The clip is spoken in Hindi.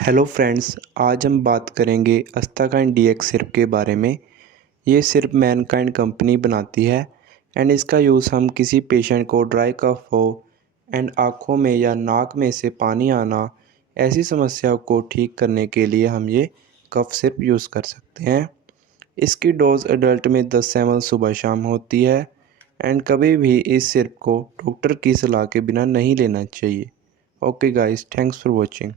हेलो फ्रेंड्स, आज हम बात करेंगे अस्ताकाइन डीएक्स सिरप के बारे में। ये सिरप मैनकाइंड कंपनी बनाती है एंड इसका यूज़ हम किसी पेशेंट को ड्राई कफ हो एंड आँखों में या नाक में से पानी आना, ऐसी समस्याओं को ठीक करने के लिए हम ये कफ सिरप यूज़ कर सकते हैं। इसकी डोज एडल्ट में 10 ml सुबह शाम होती है एंड कभी भी इस सिरप को डॉक्टर की सलाह के बिना नहीं लेना चाहिए। Okay guys, thanks for watching.